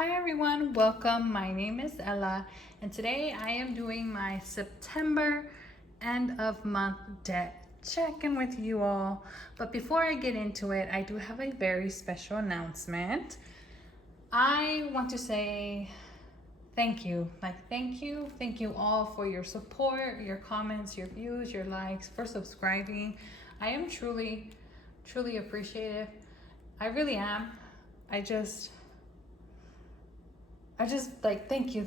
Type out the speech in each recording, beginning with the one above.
Hi everyone, welcome. My name is Ella and today I am doing my September end of month debt check-in with you all. But before I get into it, I do have a very special announcement. I want to say thank you. Thank you all for your support, your comments, your views, your likes, for subscribing. I am truly appreciative. I really am. I just thank you.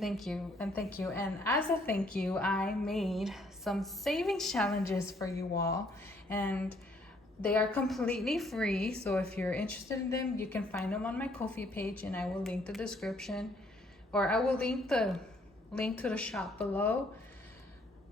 And as a thank you, I made some savings challenges for you all, and they are completely free. So if you're interested in them, you can find them on my Kofi page, and I will link the description, or I will link to the shop below.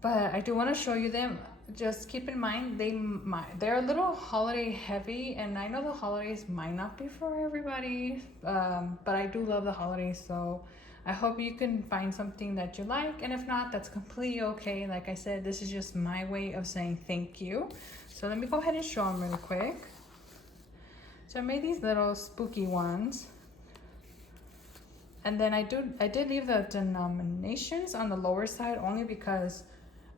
But I do want to show you them. Just keep in mind they're a little holiday heavy, and I know the holidays might not be for everybody, but I do love the holidays, so I hope you can find something that you like, and if not, that's completely okay. Like I said, this is just my way of saying thank you. So let me go ahead and show them really quick. So I made these little spooky ones, and then I did leave the denominations on the lower side only because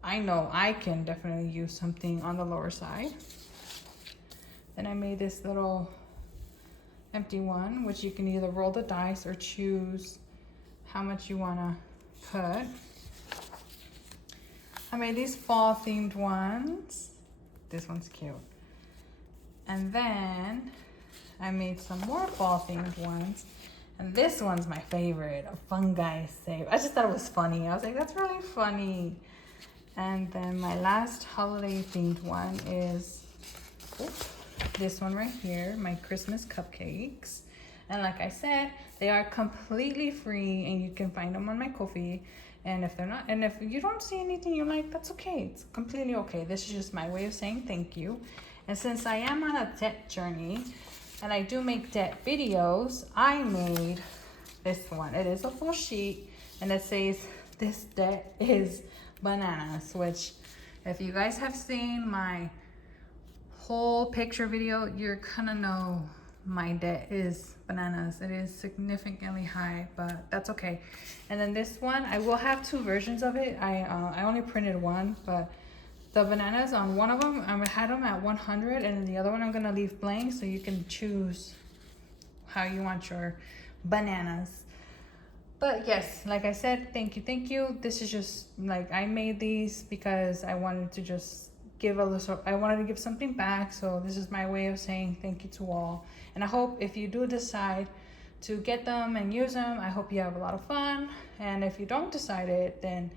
I know I can definitely use something on the lower side. Then I made this little empty one, which you can either roll the dice or choose how much you want to put. I made these fall themed ones. This one's cute. And then I made some more fall themed ones. And this one's my favorite, a fungi save. I just thought it was funny. I was like, that's really funny. And then my last holiday themed one is this one right here, my Christmas cupcakes. And like I said, they are completely free, and you can find them on my Kofi. And if they're not, and if you don't see anything you like, that's okay. It's completely okay. This is just my way of saying thank you. And since I am on a debt journey and I do make debt videos, I made this one. It is a full sheet, and it says this debt is bananas, which if you guys have seen my whole picture video, you're gonna know my debt is bananas. It is significantly high, but that's okay. And then this one, I will have two versions of it. I only printed one, but the bananas on one of them, I had them at 100, and the other one I'm gonna leave blank, so you can choose how you want your bananas. But yes, like I said, thank you. This is just like, I made these because I wanted to just give I wanted to give something back. So this is my way of saying thank you to all. And I hope if you do decide to get them and use them, I hope you have a lot of fun. And if you don't decide it, then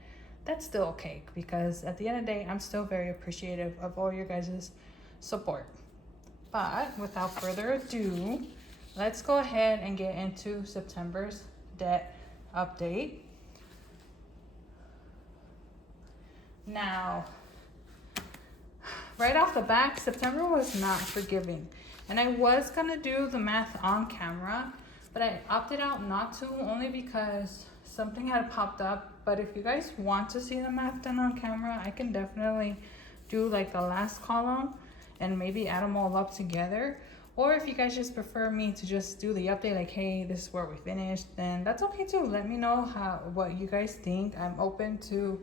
that's still okay, because at the end of the day, I'm still very appreciative of all your guys' support. But without further ado, let's go ahead and get into September's debt update. Now, right off the bat, September was not forgiving, and I was gonna do the math on camera, but I opted out not to, only because something had popped up. But if you guys want to see the math done on camera, I can definitely do like the last column and maybe add them all up together. Or if you guys just prefer me to just do the update, like, hey, this is where we finished, then that's okay too. Let me know what you guys think. I'm open to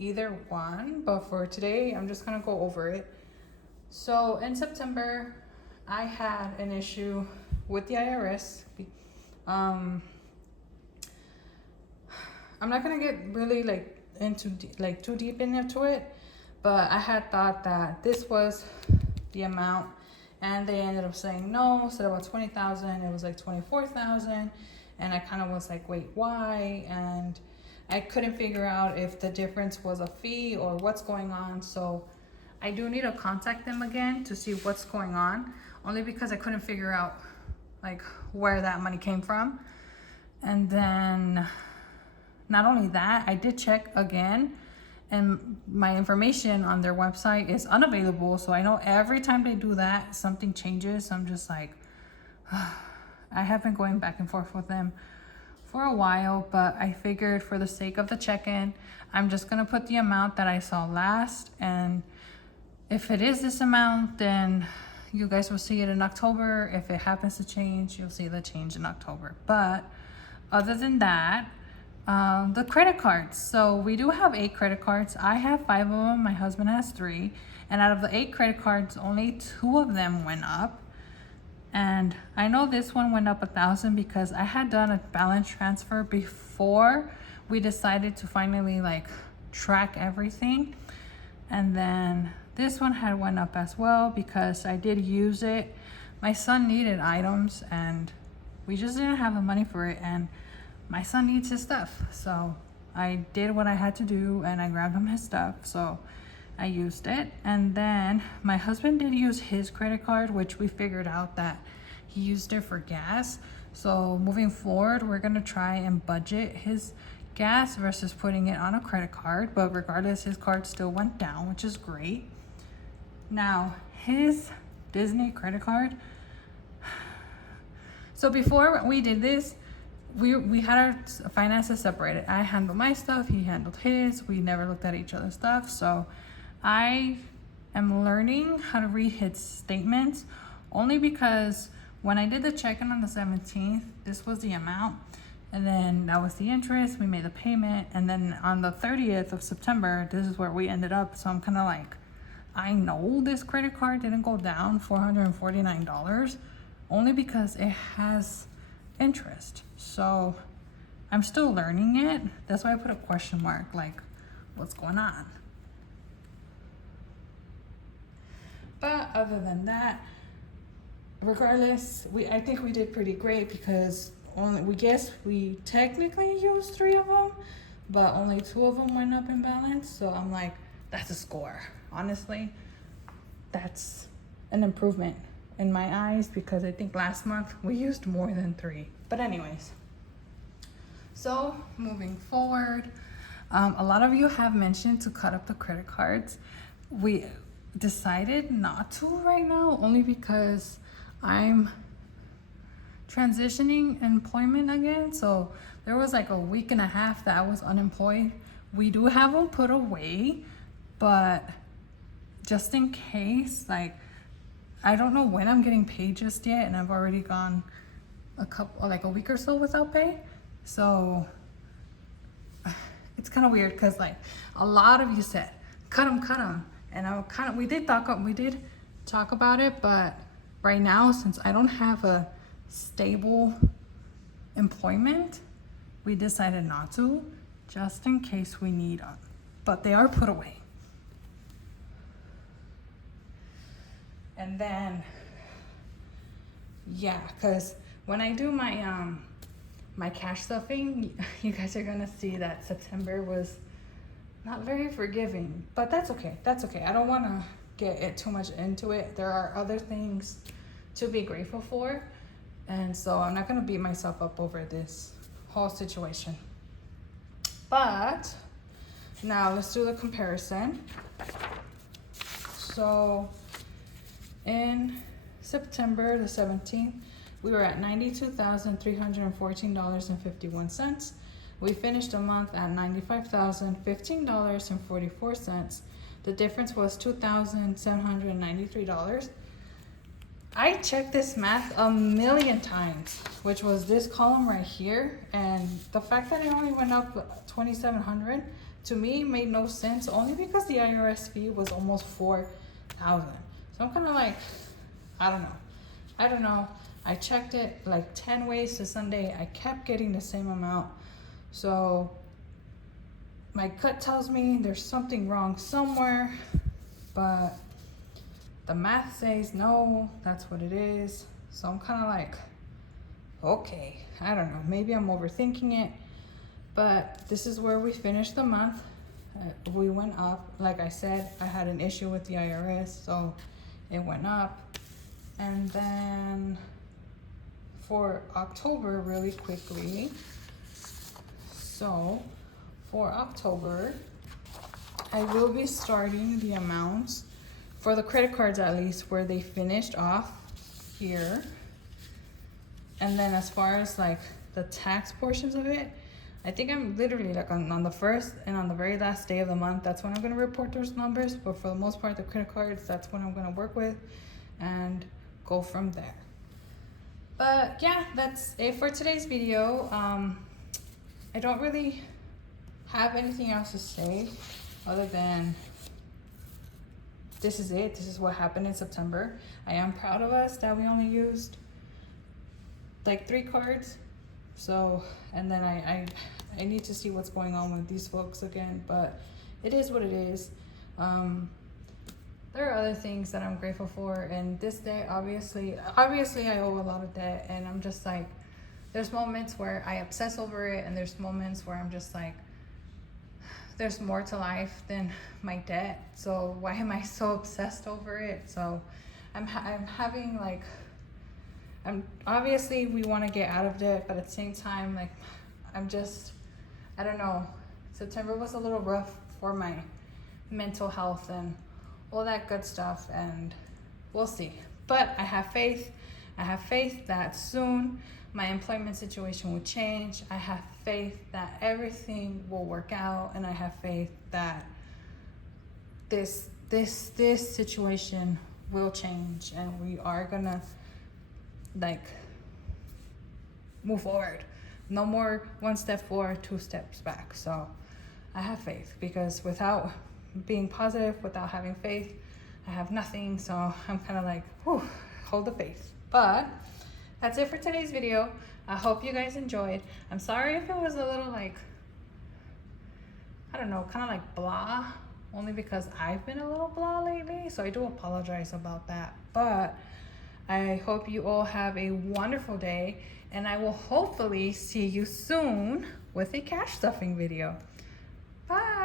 either one, but for today, I'm just gonna go over it. So in September, I had an issue with the IRS. I'm not gonna get really too deep into it, but I had thought that this was the amount, and they ended up saying no. Instead of about 20,000, it was like 24,000, and I kind of was like, wait, why? And I couldn't figure out if the difference was a fee or what's going on. So I do need to contact them again to see what's going on, only because I couldn't figure out like where that money came from. And then not only that, I did check again, and my information on their website is unavailable. So I know every time they do that, something changes. So I'm just like, I have been going back and forth with them for a while, but I figured for the sake of the check-in, I'm just gonna put the amount that I saw last. And if it is this amount, then you guys will see it in October. If it happens to change, you'll see the change in October. But other than that, the credit cards. So we do have 8 credit cards. I have 5 of them. My husband has 3. And out of the 8 credit cards, only 2 of them went up. And I know this one went up $1,000 because I had done a balance transfer before we decided to finally like track everything. And then this one had went up as well because I did use it. My son needed items and we just didn't have the money for it, and my son needs his stuff. So I did what I had to do and I grabbed him his stuff. So I used it. And then my husband did use his credit card, which we figured out that he used it for gas. So moving forward, we're gonna try and budget his gas versus putting it on a credit card. But regardless, his card still went down, which is great. Now, his Disney credit card. So before we did this, we had our finances separated. I handled my stuff, he handled his. We never looked at each other's stuff. So I am learning how to read his statements only because when I did the check-in on the 17th, this was the amount. And then that was the interest. We made the payment. And then on the 30th of September, this is where we ended up. So I'm kind of like, I know this credit card didn't go down $449 only because it has interest. So I'm still learning it. That's why I put a question mark, like, what's going on? But other than that, regardless, I think we did pretty great because we technically used 3 of them, but only 2 of them went up in balance. So I'm like, that's a score. Honestly, that's an improvement in my eyes because I think last month we used more than 3. But anyways, so moving forward, a lot of you have mentioned to cut up the credit cards. We decided not to right now only because I'm transitioning employment again. So there was like a week and a half that I was unemployed. We do have them put away, but just in case, like, I don't know when I'm getting paid just yet, and I've already gone a week or so without pay. So it's kind of weird because like a lot of you said, cut them. And we did talk about it, but right now, since I don't have a stable employment, we decided not to, just in case we need them. But they are put away. And then, yeah, because when I do my cash stuffing, you guys are gonna see that September was not very forgiving, but that's okay. I don't want to get it too much into it. There are other things to be grateful for, and so I'm not gonna beat myself up over this whole situation. But now let's do the comparison. So in September the 17th, we were at $92,314.51. We finished the month at $95,015.44. The difference was $2,793. I checked this math a million times, which was this column right here, and the fact that it only went up $2,700 to me made no sense, only because the IRS fee was almost $4,000. So I'm kind of like, I don't know. I checked it like 10 ways to Sunday. I kept getting the same amount. So my gut tells me there's something wrong somewhere, but the math says no, that's what it is. So I'm kind of like, okay, I don't know. Maybe I'm overthinking it, but this is where we finished the month. We went up. Like I said, I had an issue with the IRS, so it went up. And then for October, really quickly. So for October, I will be starting the amounts for the credit cards, at least where they finished off here. And then as far as like the tax portions of it, I think I'm literally like on the first and on the very last day of the month, that's when I'm gonna report those numbers. But for the most part, the credit cards, that's when I'm gonna work with and go from there. But yeah, that's it for today's video. I don't really have anything else to say other than this is it. This is what happened in September. I am proud of us that we only used like 3 cards. So, and then I need to see what's going on with these folks again, but it is what it is. There are other things that I'm grateful for, and this day, obviously I owe a lot of debt, and I'm just like, there's moments where I obsess over it, and there's moments where I'm just like, there's more to life than my debt, so why am I so obsessed over it? So I'm having like, obviously we want to get out of debt, but at the same time, like, I don't know, September was a little rough for my mental health and all that good stuff, and we'll see. But I have faith that soon my employment situation will change. I have faith that everything will work out, and I have faith that this situation will change, and we are gonna like move forward. No more 1 step forward, 2 steps back. So I have faith, because without being positive, without having faith, I have nothing. So I'm kind of like, whew, hold the faith. But that's it for today's video. I hope you guys enjoyed. I'm sorry if it was a little like, I don't know, kind of like blah, only because I've been a little blah lately. So I do apologize about that. But I hope you all have a wonderful day, and I will hopefully see you soon with a cash stuffing video. Bye.